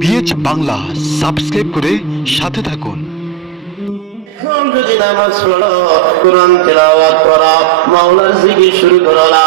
PH Bangla subscribe করে সাথে থাকুন যদি নামাজ পড়ো কোরআন তেলাওয়াত করো মাওলার জিকির শুরু করো লা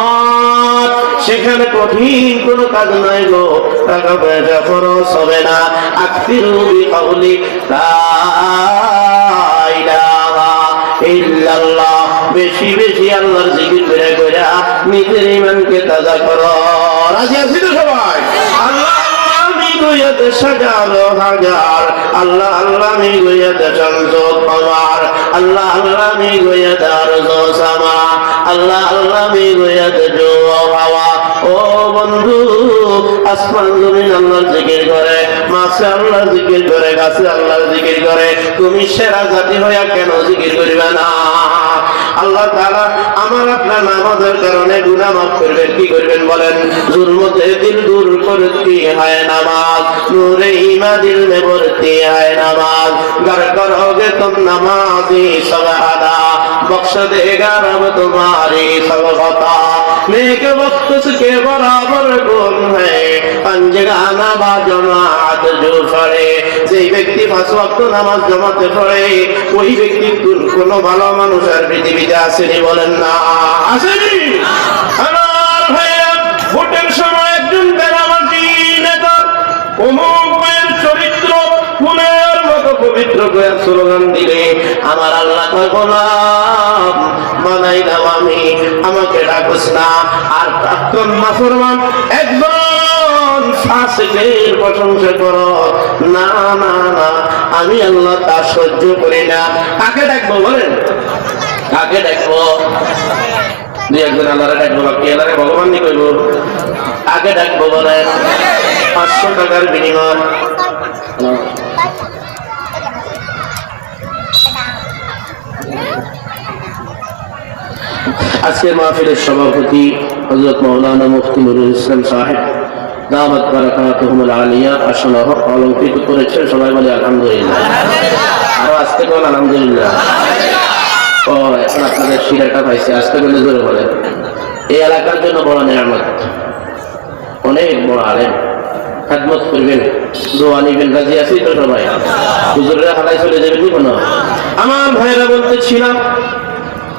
সেখানে কঠিন কোনো কাজ নাই গো। টাকা পয়সা, খরচ হবে না। বিকাউলি লা ইল্লাল্লাহ। বেশি বেশি আল্লাহর জিকির করে করে নিজের ইমানকে তাজা করো। রাজি সবাই? আল্লাহ আল্লাহ আল্লাহ আল্লাহ আল্লাহ আল্লাহ আল্লাহ বন্ধু, আসমান জমিন আল্লাহর জিকির করে, মাছে আল্লাহর জিকির করে, গাছে আল্লাহর জিকির করে। তুমি সেরা জাতি হইয়া কেন জিকির করিবে না? আল্লাহ তারা আমার আপনার নামাজের কারণে গুণা মাফ করবেন। কি করবেন বলেন? জুলমতে দিল দূর হয় নামাজ। নূরে ইমা দিল মে হয় নামাজ। গর করোগে তুম নামাজি সবাদা बख्श देगा रब तुम्हारी सब खता नेक वक्त के बराबर गुण है पंजगाना बा जमात जो पढ़े যেই ব্যক্তি পাঁচ ওয়াক্ত নামাজ জমাতে পড়ে ওই ব্যক্তি কোনো ভালো মানুষ আর পৃথিবীতে আসেনি বলেন না আসেনি আমার ভাইয়া ভোটের সময় একজন বেড়ামাটি নেতা অমুক পবিত্র করে স্লোগান দিলে আমার আল্লাহ গোলাম বানাই আমি। আমাকে ডাকুস না। আর প্রাক্তন মাসরমান একজন আমি আল্লাহ তা সহ্য করি না। কাকে ডাকবো বলেন? কাকে ডাকবো? দুই একজন আল্লাহরে ডাকবো বাকি আল্লাহরে ভগবান নি কইব। কাকে ডাকবো বলেন? পাঁচশো টাকার বিনিময়। আজকের মাহফিলের সভাপতি হজরত মৌলানা মুফতি নুরুল ইসলাম সাহেব দাওয়াত বারাকাতুহুমুল আলিয়া আসন অলঙ্কৃত করেছেন। সবাই বলে আলহামদুলিল্লাহ। আরও আসতে কোন আলহামদুলিল্লাহ। ও, এখন আপনাদের শিরাটা পাইছে, আসতে বলে জোরে বলেন। এই এলাকার জন্য বড় নিয়ামত। অনেক বড় আলেম। খাদমত করবেন, দোয়া নিবেন, রাজি আছি তো সবাই। হুজুরেরা হালাই চলে যাবেন কোনো? আমার ভাইরা বলতেছিলাম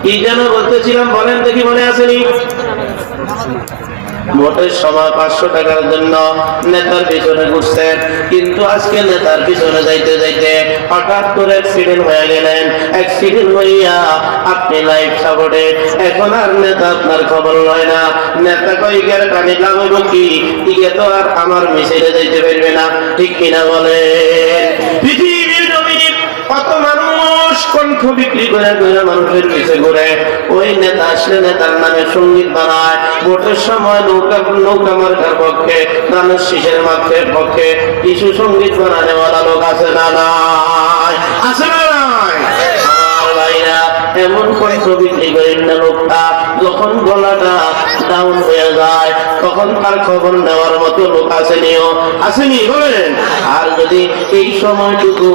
কি যেন বলতেছিলাম বলেন মনে আসেনি আপনি লাইফ এখন আর নেতা আপনার খবর লয় না। নেতা কইকের কানে লাগাবো কি? টিকে তো আর আমার মিছিলে যাইতে পারবে না। ঠিক কিনা বলে? পৃথিবীর কত মানুষ কণ্ঠ বিক্রি করে করে মানুষের পিছিয়ে ঘুরে। ওই নেতা আসলে নেতার নামে সংগীত বানায়। ভোটের সময় নৌকা নৌকা মার্কার পক্ষে ধানের শিশের মার্কের পক্ষে। কিছু সংগীত বানানেওয়ালা লোক আছে না নাই? আছে না নাই? এমন কণ্ঠ বিক্রি করেন না লোকটা যখন গলাটা ডাউন হয়ে যায়, তখন তার খবর নেওয়ার মতো লোক আসেনিও। আসেনি, বলেন? আর যদি এই সময়টুকু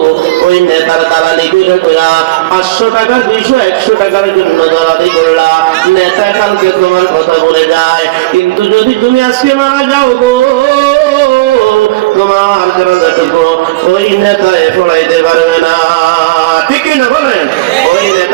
ওই নেতার দালালি করে কইরা পাঁচশো টাকা, দুইশো, একশো টাকার জন্য দালালি করলা, নেতা কালকে তোমার কথা বলে যায়, কিন্তু যদি তুমি আজকে মারা যাও গো, তোমার জানাজাটুকু ওই নেতায় পড়াইতে পারবে না। ঠিক না বলেন?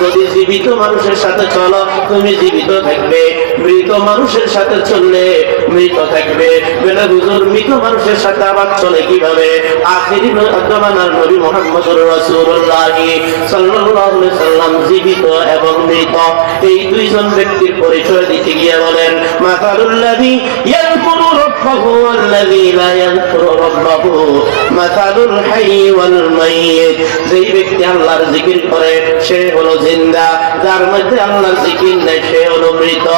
যদি জীবিত মানুষের সাথে চলো, তুমি জীবিত থাকবে। মৃত মানুষের সাথে চললে মৃত থাকবে। বেলা মৃত মানুষের সাথে আবার চলে কীভাবে? নবী জীবিত এবং মৃত। এই দুইজন ব্যক্তির পরিচয় দিতে গিয়ে বলেন ইয়াযকুরু ওয়াল্লাযী লা ইয়াযকুরু রাব্বাহু মাতালুল হাইয়্যি ওয়াল মাইয়িত যেই ব্যক্তি আল্লাহর জিকির করে, সে হলো জিন্দা। যার মধ্যে আল্লাহর জিকির নেই, সে হলো মৃত।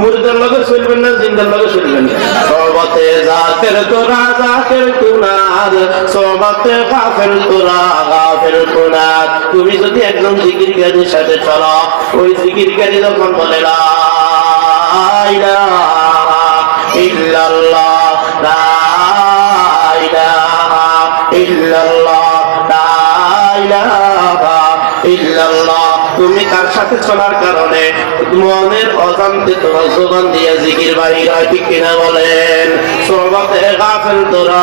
মুর্দার লগে চলবেন না, জিন্দার লগে চলবেন সবতে জাতের তোরা, জাতের কুনাদ সবতে গাফের তোরা গাফের কুনাদ তুমি যদি একজন জিকিরকারীর সাথে চলো, ওই জিকিরকারী যখন বলে, লা তুমি তার সাথে চলার কারণে মনের অজান্তে তোমার দিয়ে জিকির বাড়ি হয় ঠিক কিনা বলেন? সর্বতে গাফেল তোরা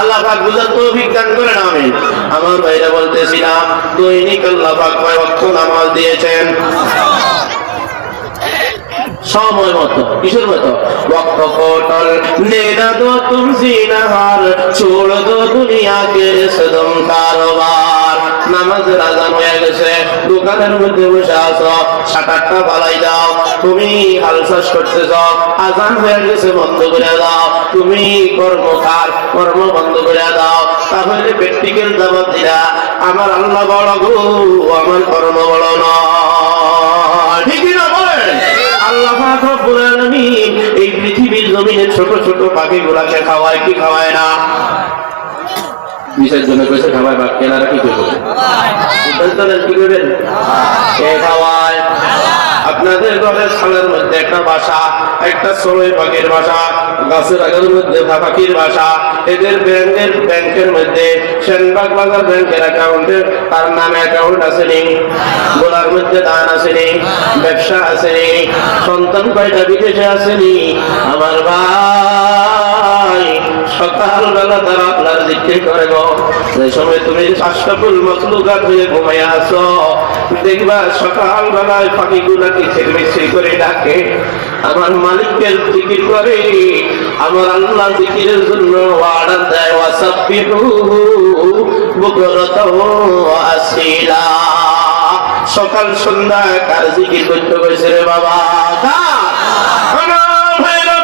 আল্লাহ পাক বুঝার তৌফিক দান করেন আমি আমার ভাইরা বলতেছিলাম, দৈনিক আল্লাহ পাক কয় অর্থ নামাজ দিয়েছেন? সময় মতো কিশোর মতো? নেদা দো জিনাহার, ছোড় দো দুনিয়া কে সদম কারবার। নামাজ আজান হয়ে গেছে। দোকানের মধ্যে বসে আছো। শাটারটা বালাই দাও। তুমি হাল চাষ করতে যাও আজান হয়ে গেছে, বন্ধ করে দাও। তুমি কর্মকার কর্ম বন্ধ করে দাও। তাহলে প্র্যাকটিক্যাল জবাব দিলা আমার আল্লাহ বড় গো, আমার কর্ম বড় না এই পৃথিবীর জমিনে ছোট ছোট পাখিগুলাকে খাওয়ায় কি খাওয়ায় না? বিশের জন্য কইছে খাওয়ায় বা কেনারা কি করবে? বুঝতে কি করবেন কে আপনাদের ঘরের সালের মধ্যে একটা বাসা, একটা সরই পাখির বাসা, গাছের আগের মধ্যে পাখির বাসা, এদের ব্যাংকের ব্যাংকের মধ্যে সেনবাগ বাজার ব্যাংকের অ্যাকাউন্টে তার নামে অ্যাকাউন্ট আছে নি। গোলার মধ্যে দান আছে নি। ব্যবসা আছে নি। সন্তান কয়টা বিদেশে আছে নি? আমার ভাই। সকালবেলা তারা আপনার করে গো সময় তুমি হয়ে আসো দেখবা সকালবেলায় করে ডাকে। আমার মালিকের জিকির করে, আমার আল্লাহ জিকিরের জন্য দেয় আসিলা সকাল সন্ধ্যা কার জিকির করতে রে বাবা কার? আমার ভাইরা,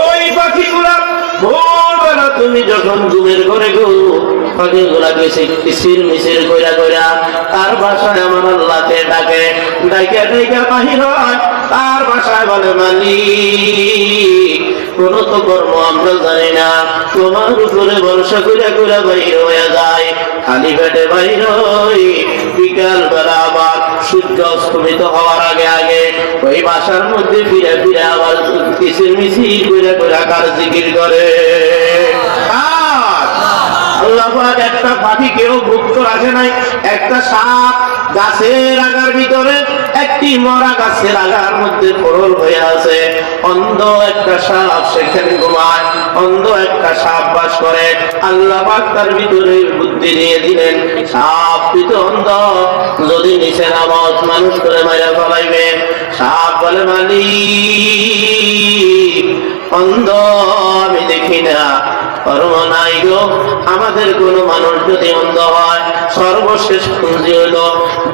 ওই পাখিগুলা ভোরবেলা তুমি যখন ঘুমের ঘরে গো পাখিগুলা গেছে কিসির মিসির কইরা কইরা তার ভাষায় আমার আল্লাহকে ডাকে। ডাইকা ডাইকা বাহির হয়, তার ভাষায় বলে, মালিক, কোন তো কর্ম আমরা জানি না। তোমার উপরে ভরসা কইরা কইরা বাইর হয়ে যায়। খালি পেটে হই বিকাল বেলা আবার সূর্য অস্তমিত হওয়ার আগে আগে ওই বাসার মধ্যে ফিরে ফিরে আবার কিসির মিসির কইরা কার জিকির করে কার? আল্লাহ পাক একটা পাখি কেউ ভুক্ত রাখে নাই। একটা সাপ গাছের আগার ভিতরে, একটি মরা গাছের আগার মধ্যে পরল হয়ে আছে। অন্ধ একটা সাপ সেখানে ঘুমায়, অন্ধ একটা সাপ বাস করে। আল্লাহ তার ভিতরে বুদ্ধি দিয়ে দিলেন, সাপ তুই অন্ধ। যদি নিচে নামাজ মানুষ করে মাইরা ফলাইবে সাপ বলে, মালিক, অন্ধ, আমি দেখি না। আমাদের কোন মানুষ যদি অন্ধ হয়, সর্বশেষ পুঁজি হইল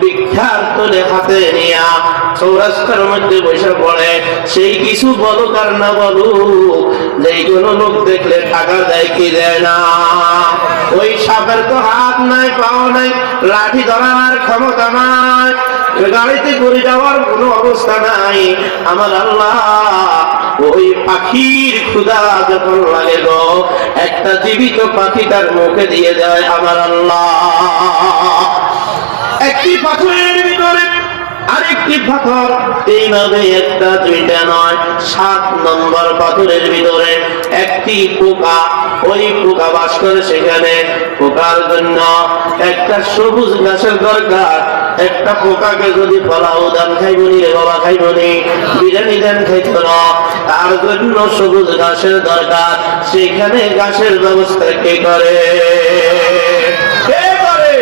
বিখ্যাত তোলে হাতে নিয়া সৌরাষ্ট্রের মধ্যে বসে পড়ে। সেই কিছু বলো কার না বলো, যেই কোনো লোক দেখলে টাকা দেয় কি দেয় না। ওই সাপের তো হাত নাই, পাও নাই, লাঠি ধরার ক্ষমতা নাই, গাড়িতে করে যাওয়ার কোনো অবস্থা নাই। আমার আল্লাহ ওই পাখির ক্ষুদা যখন লাগে গো, একটা জীবিত পাখি তার মুখে দিয়ে যায় আমার আল্লাহ। একটি পাথরের ভিতরে আরেকটি পাথর, এইভাবে একটা দুইটা নয়, সাত নম্বর পাথরের ভিতরে একটি পোকা, ওই পোকা বাস করে সেখানে পোকার জন্য একটা সবুজ গাছের দরকার একটা পোকাকে যদি ফলাও দান খাইবনি রে বাবা খাইবনি বিরিয়ানি দান খাইত না তার জন্য সবুজ ঘাসের দরকার সেখানে ঘাসের ব্যবস্থা কে করে কে করে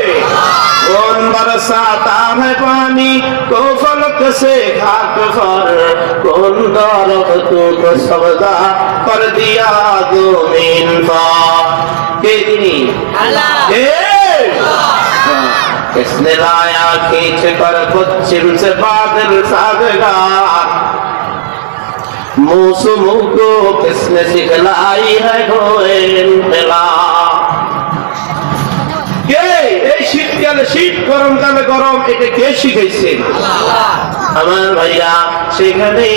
कौन बरसाता है पानी को फलक से खाक पर कौन दरख्तों को सब्जा कर दिया जमीन पर के दिनी के किसने लाया खींच कर पश्चिम से बादल सादगार मौसमों को किसने सिखलाई है गोएला কে এই শীতকালে শীত গরমকালে গরম এটা কে শিখাইছে আমার ভাইরা সেখানে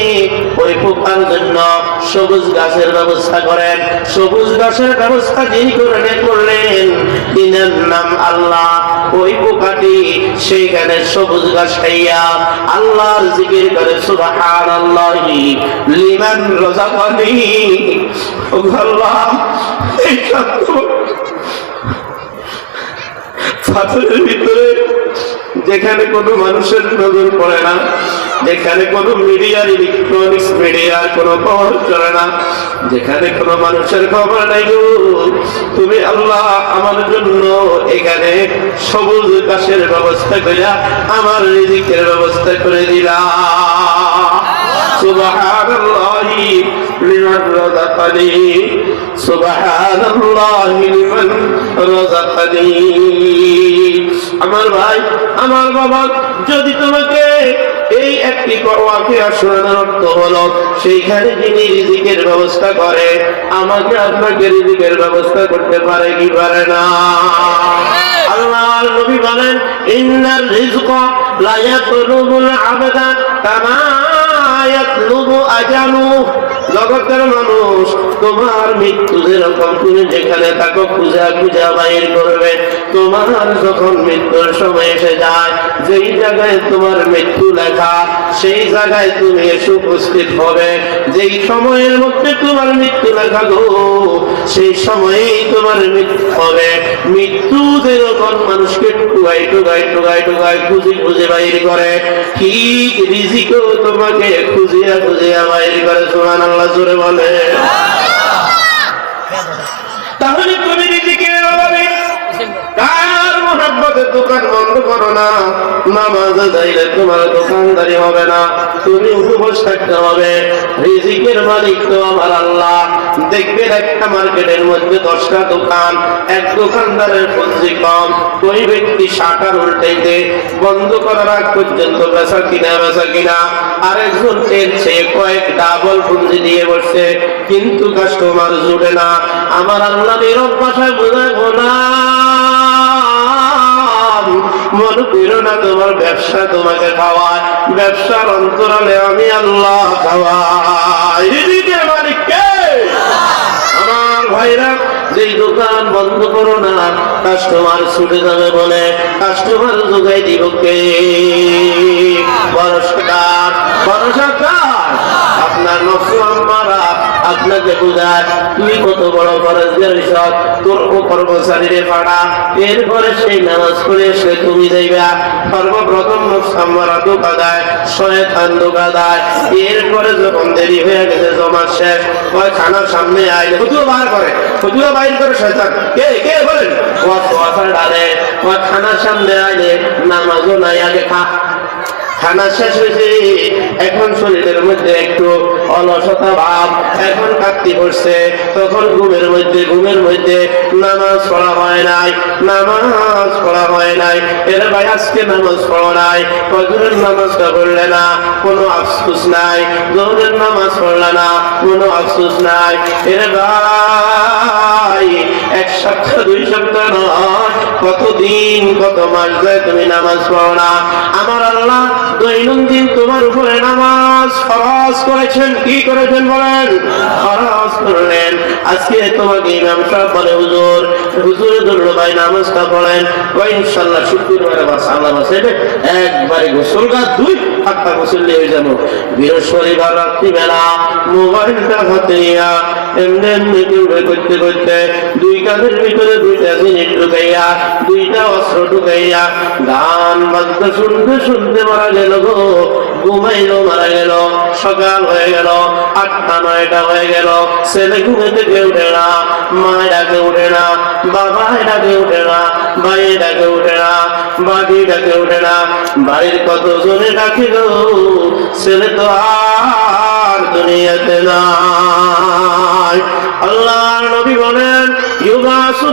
ওই পোকার জন্য সবুজ গাছের ব্যবস্থা করেন সবুজ গাছের ব্যবস্থা যিনি করলেন করলেন তিনের নাম আল্লাহ ওই পোকাটি সেইখানে সবুজ গাছ খাইয়া আল্লাহর জিকির করে আল্লাহি লিমান রজাকানি। আল্লাহ, এই পাথরের ভিতরে যেখানে কোনো মানুষের নজর পড়ে না যেখানে কোনো মিডিয়ার ইলেকট্রনিক্স মিডিয়ার কোনো খবর চলে না। যেখানে কোনো মানুষের খবর নাই তুমি আল্লাহ আমার জন্য এখানে সবুজ কাশের ব্যবস্থা করিয়া আমার রিজিকের ব্যবস্থা করে দিলা। সুবহানাল্লাহি লিমান রাযাকানি সুবহানাল্লাহি লিমান রাযাকানি আমার ভাই, আমার বাবা, যদি তোমাকে এই একটি অর্থ সেইখানে যিনি রিজিকের ব্যবস্থা করে, আমাকে আপনাকে রিজিকের ব্যবস্থা করতে পারে কি পারে না। আল্লাহর নবী বলেন ইন্নার রিজকা লা জগতের মানুষ, তোমার মৃত্যু যেরকম তুমি যেখানে থাকো, খুঁজা খুঁজা বাইর করবে। তোমার যখন মৃত্যুর সময় এসে যায়, যেই জায়গায় তোমার মৃত্যু লেখা, সেই জায়গায় তুমি এসে উপস্থিত হবে। যেই সময়ের মধ্যে তোমার মৃত্যু লেখা গো, সেই সময়েই তোমার মৃত্যু হবে। মৃত্যু যেরকম মানুষকে টুকাই টুকাই টুকাই টুকাই খুঁজে খুঁজে বাইর করে, ঠিক রিজিকেও তোমাকে খুঁজিয়া খুঁজিয়া বাইর করে সোহান আল্লাহ জোরে বলে। তাহলে তুমি মোহাব্বতের দোকান বন্ধ করো না। নামাজে যাইলে তোমার দোকানদারি হবে না। তুমি উপবাস থাকতে হবে। রিজিকের মালিক তো আমার আল্লাহ। দেখবেন একটা মার্কেটের মধ্যে দশটা দোকান, এক দোকানদারের পুঁজি কম। ওই ব্যক্তি শাটার উল্টাইতে বন্ধ করার আগ পর্যন্ত বেচা কিনা বেচা কিনা। আরেকজন এর চেয়ে কয়েক ডাবল পুঁজি দিয়ে বসছে, কিন্তু কাস্টমার জুড়ে না। আমার আল্লাহ নীরব ভাষায় বোঝাবো না মনে করো না তোমার ব্যবসা তোমাকে খাওয়ায়। ব্যবসার অন্তরালে আমি আল্লাহ খাওয়াই। আমার ভাইরা, যেই দোকান বন্ধ করো না কাস্টমার ছুটে যাবে বলে কাস্টমার যোগাই দিব কে? বরসকার বরসকার আপনার নকশু আমারা আপনাকে বুঝায় তুই কত বড় ফরজের সব তোর কর্মচারীরে পাড়া এরপরে সেই নামাজ পড়ে সে তুমি যাইবা। সর্বপ্রথম নকশাম্মারা দোকা দেয়, শয়তান দোকা দেয়। এরপরে যখন দেরি হয়ে গেছে জমা শেষ। ওই খানার সামনে আইলে ফুতুয়া বার করে ফুতুয়া বাইর করে শয়তান। কে কে বলেন? ও কথা ডালে। ও খানার সামনে আইলে নামাজও নাই, আগে খা খানা শেষ হয়েছে এখন শরীরের মধ্যে একটু অলসতা ভাব এখন কাঁদতে পড়ছে তখন ঘুমের মধ্যে ঘুমের মধ্যে নামাজ পড়া হয় নাই, নামাজ পড়া হয় নাই। এর ভাই, আজকে নামাজ পড়ো নাই, ফজরের নামাজটা পড়লে না কোনো আফসোস নাই, জোহরের নামাজ পড়লে না কোনো আফসোস নাই। এর ভাই এক সপ্তাহ দুই সপ্তাহ নয় কতদিন কত মাস ধরে তুমি নামাজ পড়ো না আমার আল্লাহ দৈনন্দিন তোমার উপরে নামাজ ফরজ করেছেন কি করেছেন বলেন ফরজ করলেন আজকে তোমাকে ইমাম সাহেব বলে হুজুর হুজুরে ধরলো ভাই নামাজটা পড়েন ওই ইনশাল্লাহ শুক্রবারে বাস আল্লাহ বাসাইবে একবারে গোসল গা দুই হাতটা গোসল নিয়ে যাব বৃহস্পতিবার রাত্রিবেলা মোবাইলটা হাতে নিয়া এমনি এমনি করতে করতে দুই কাঁধের ভিতরে দুইটা জিনিস ঢুকাইয়া দুইটা অস্ত্র ঢুকাইয়া, গান বাজতে শুনতে শুনতে মারা গেল গো, ঘুমাইলো মারা গেল, সকাল হয়ে গেল, আটটা নয়টা হয়ে গেল, ছেলে ঘুমে থেকে উঠে না, মায়ের ডাকে উঠে না বাবা ডাকে উঠে না ভাই ডাকে উঠে না বাড়ি ডাকে উঠে না, বাড়ির কত জনে ডাকে গো, ছেলে তো আর দুনিয়াতে নাই। আল্লাহ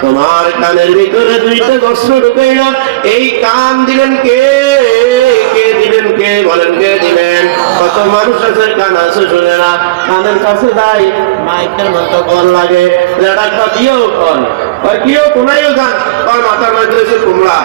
তোমার কানের ভিতরে দুইটা গস্ত ঢুকাইল এই কান দিলেন কে? কে দিলেন কে? বলেন, কে দিলেন? কত মানুষ আছে, কান আছে, শুনে না। কানের কাছে দাই মাইকের মতো কল লাগে। একটা দিও কল। কিও, কোনাইও গান মাথার মধ্যে কুমড়া।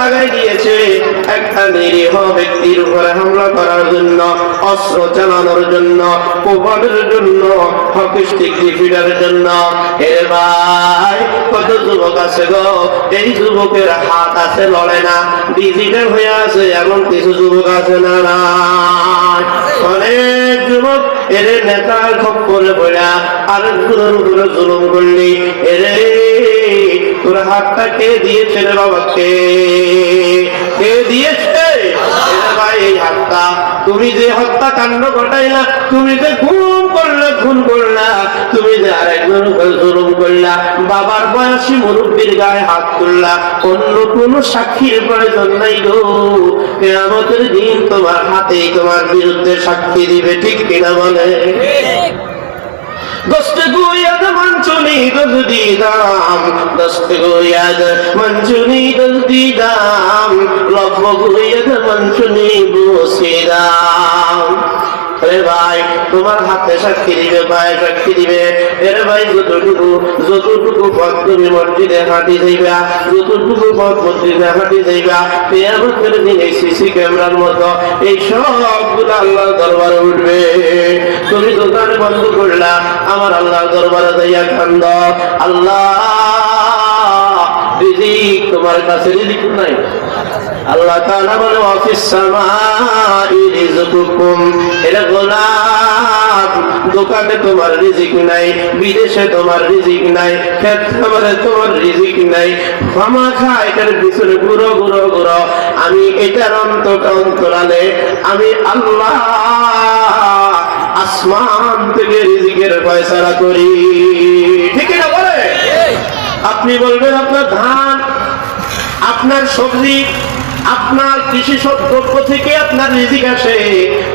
লাগাই দিয়েছে। একটা নিরীহ ব্যক্তির উপরে হামলা করার জন্য, অস্ত্র চালানোর জন্য কোপানোর জন্য হকিস্টিক জন্য। এর ভাই, কত যুবক আছে গো? এই যুবকের হাত আছে, লড়ে না। ডিজিটাল হয়ে আছে, এমন কিছু যুবক আছে না অনেক যুবক এর নেতার খপ্পরে পড়া, আরেকজনের উপরে জুলুম করলি। এরে তোর হাতটা কে দিয়েছে রে বাবা কে? কে দিয়েছে? এই হাতটা। তুমি যে হত্যা কাণ্ড ঘটাইলা, তুমি যে খুন করলে, খুন করলা, তুমি যে আরেকজন জুলুম করলা, বাবার বয়সী মুরব্বীর গায়ে হাত তুললা, অন্য কোন সাক্ষীর প্রয়োজন নাই গো। কেয়ামতের দিন তোমার হাতে তোমার বিরুদ্ধে সাক্ষী দিবে, ঠিক কিনা বলে? দস্ত গোয়াদ মঞ্চুনি দজদি দাম দস্ত গোয়াদ মঞ্চুনি দজদি দাম লব্ব গোয়াদ মঞ্চুনি বসে ভাই, তোমার হাতে সাক্ষী দিবে, পায়ে সাক্ষী দিবে। এর ভাই, যতটুকু যতটুকু পথ তুমি হাঁটি যাইবা, যতটুকু পথ মসজিদে হাঁটি যাইবা পেয়ামতের দিন এই সিসি ক্যামেরার মতো, এই সবগুলো আল্লাহ দরবারে উঠবে। তুমি দোকানে বন্ধ করলা, আমার আল্লাহ দরবারে যাইয়া আল্লাহ, রিজিক তোমার কাছে, রিজিক নাই। আল্লাহ তাআলা বলে অফিস সামাই রিজকুকুম এটা গোলাপ দোকানে তোমার রিজিক নাই বিদেশে তোমার রিজিক নাই ক্ষেত খামারে তোমার রিজিক নাই। ক্ষমা খা এটার পিছনে গুঁড়ো গুঁড়ো গুঁড়ো। আমি এটার অন্তর অন্তরালে আমি আল্লাহ আসমান থেকে রিজিকের ফয়সালা করি। ঠিক না বলে? আপনি বলবেন আপনার ধান আপনার সবজি আপনার কৃষি দ্রব্য থেকে আপনার রিজিক আসে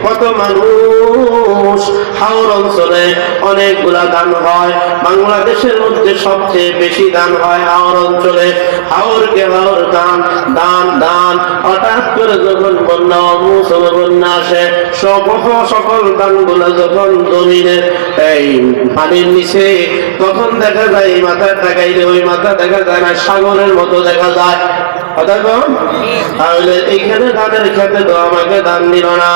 কত মানুষ হাওর অঞ্চলে অনেকগুলা দান হয়। বাংলাদেশের মধ্যে সবচেয়ে বেশি দান হয় হাওর অঞ্চলে। হাওরকে হাওর দান দান দান হঠাৎ করে যখন বন্যা, মৌসুমে বন্যা আসে সব সকল দানগুলো যখন জমিনে, এই পানির নিচে, তখন দেখা যায়, এই মাথায় তাকাইলে ওই মাথা দেখা যায় না, সাগরের মতো দেখা যায়। কথা কম? তাহলে এইখানে ধানের খেতে তো আমাকে দান দিল না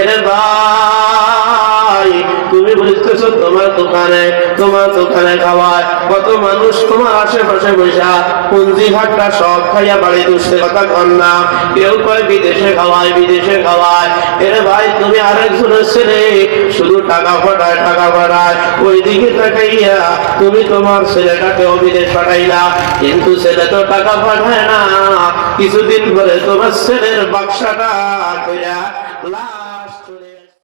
এর ভাই ভাই তুমি বুঝতেছো তোমার দোকানে তোমার দোকানে খাওয়ায় কত মানুষ তোমার আশেপাশে বসা পুঞ্জি হাটটা সব খাইয়া বাড়ি দুষতে কথা কর না। কেউ কয়, বিদেশে খাওয়ায় বিদেশে খাওয়ায় এরে ভাই, তুমি আরেকজনের ছেলে। শুধু টাকা পাঠায় টাকা পাঠায়। ওই দিকে তাকাইয়া তুমি তোমার ছেলেটাকেও বিদেশ পাঠাইলা। কিন্তু ছেলে তো টাকা পাঠায় না। কিছুদিন পরে তোমার ছেলের বাক্সাটা কইরা লা